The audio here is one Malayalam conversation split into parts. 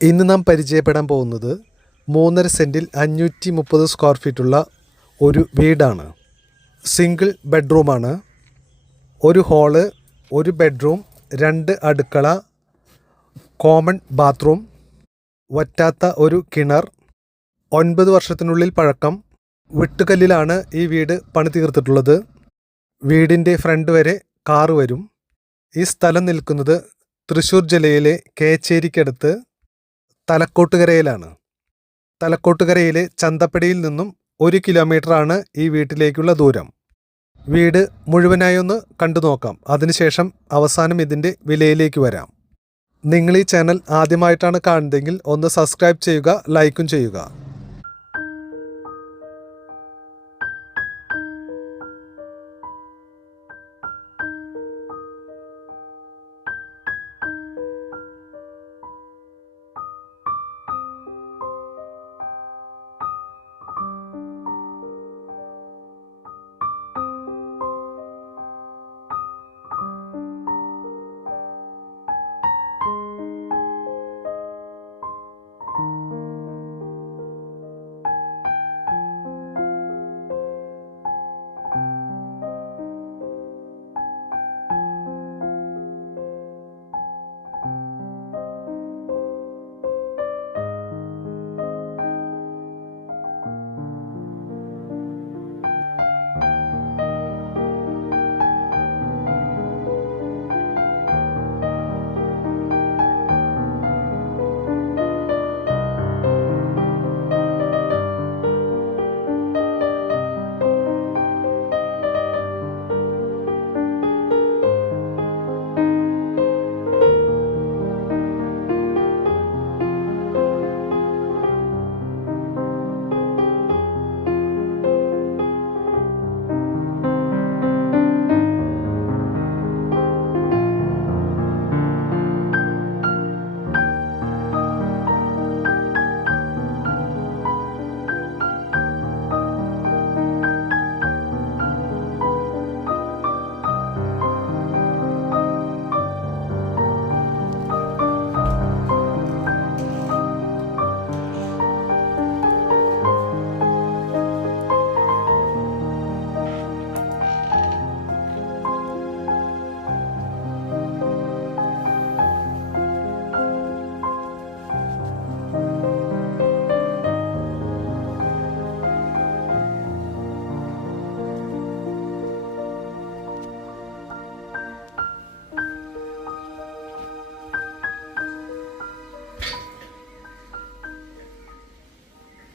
ഇന്ന് നാം പരിചയപ്പെടാൻ പോകുന്നത് 3.5 സെൻറ്റിൽ 530 സ്ക്വയർ ഫീറ്റുള്ള ഒരു വീടാണ്. സിംഗിൾ ബെഡ്റൂമാണ്. ഒരു ഹാള്, ഒരു ബെഡ്റൂം, 2 അടുക്കള, കോമൺ ബാത്റൂം, വറ്റാത്ത ഒരു കിണർ, 9 വർഷത്തിനുള്ളിൽ പഴക്കം. വെട്ടുകല്ലിലാണ് ഈ വീട് പണി തീർത്തിട്ടുള്ളത്. വീടിൻ്റെ ഫ്രണ്ട് വരെ കാറ് വരും. ഈ സ്ഥലം നിൽക്കുന്നത് തൃശ്ശൂർ ജില്ലയിലെ കേച്ചേരിക്കടുത്ത് തലക്കോട്ടുകരയിലാണ്. തലക്കോട്ടുകരയിലെ ചന്തപ്പടിയിൽ നിന്നും 1 കിലോമീറ്ററാണ് ഈ വീട്ടിലേക്കുള്ള ദൂരം. വീട് മുഴുവനായി ഒന്ന് കണ്ടു നോക്കാം. അതിനുശേഷം അവസാനം ഇതിൻ്റെ വിലയിലേക്ക് വരാം. നിങ്ങൾ ഈ ചാനൽ ആദ്യമായിട്ടാണ് കാണുന്നതെങ്കിൽ ഒന്ന് സബ്സ്ക്രൈബ് ചെയ്യുക, ലൈക്കും ചെയ്യുക.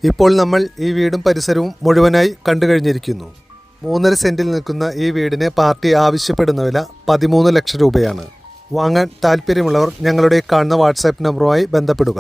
ഇപ്പോൾ നമ്മൾ ഈ വീടും പരിസരവും മുഴുവനായി കണ്ടു കഴിഞ്ഞിരിക്കുന്നു. 3.5 സെൻറ്റിൽ നിൽക്കുന്ന ഈ വീടിന് പാർട്ടി ആവശ്യപ്പെടുന്ന വില 13 ലക്ഷം രൂപയാണ്. വാങ്ങാൻ താല്പര്യമുള്ളവർ ഞങ്ങളുടെ കാണുന്ന വാട്സാപ്പ് നമ്പറുമായി ബന്ധപ്പെടുക.